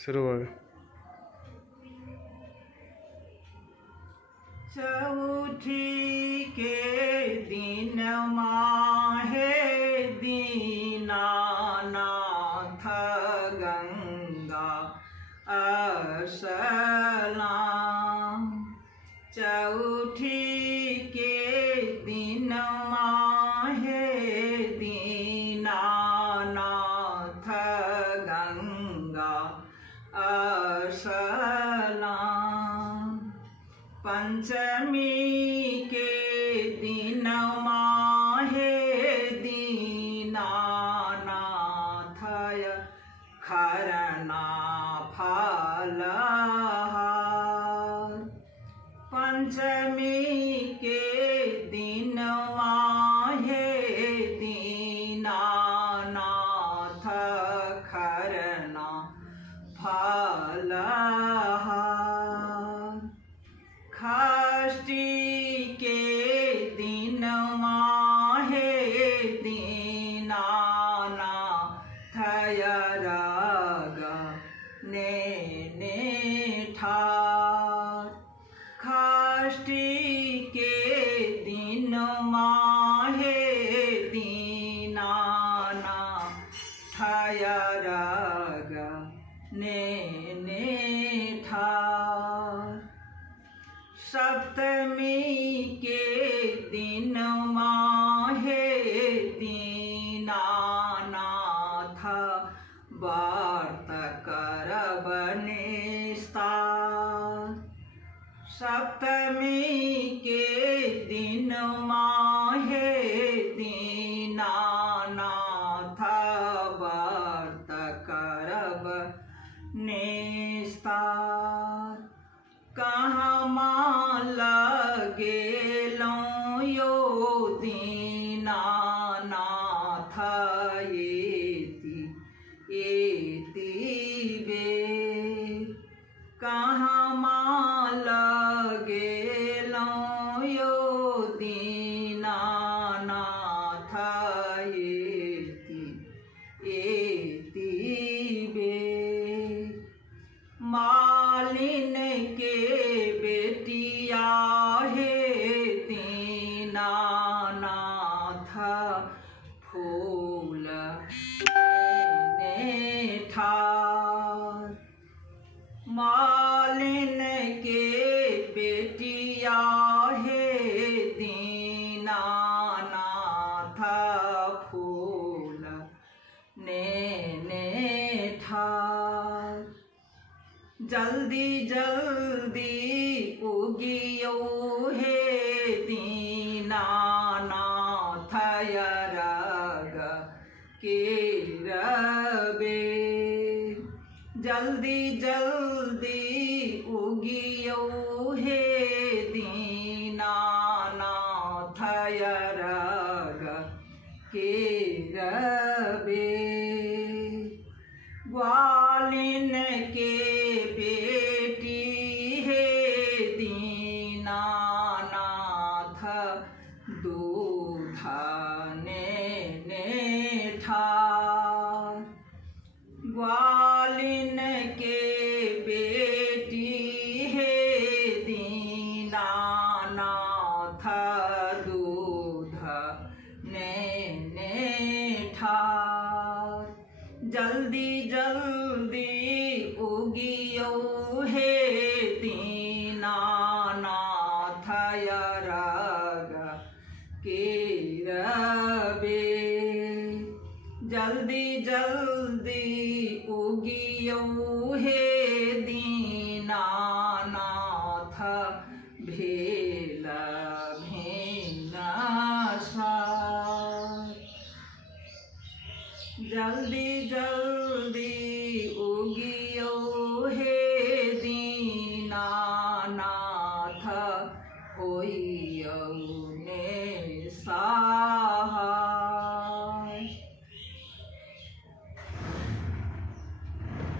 शुरू हो गया। चौठी के दिन माहे दीनानाथ गंगा असलाम। चौठी के दिन माहे दीनानाथ गंगा असलाम। पंचमी के दिन माहे दीनानाथ खरना फलहार। पंचमी के दिन माहे दीनानाथ खरना फलहार। षष्ठी के दिन माहे दीनानाथ अरग ने ठार। षष्ठी के दिन माहे दीनानाथ अरग ने ठार। सप्तमी के दिन माहे दीनानाथ व्रत करब निस्तार। सप्तमी के दिन माहे दीनानाथ व्रत करब निस्तार। कहाँ लगेलों यो दीनानाथ एति बेर। कहाँ लगेलों यो दीनानाथ एति बेर। मालिन के बेटिया हे दीनानाथ फूल ने ठार। मालिन के बेटिया हे दीनानाथ फूल ने ठार। जल्दी जल्दी उगियो हे दीनानाथ अरग केरबे। जल्दी जल्दी उगियो हे दीनानाथ अरग केरबे। ग्वालिन के बेटी हे दीनानाथ दूध ने ठार। ग्वालिन के बेटी हे दीनानाथ दूध ने ठार। जल्दी जल्दी उगियो हे दीनानाथ अरग केरबे। जल्दी जल्दी उगियो हे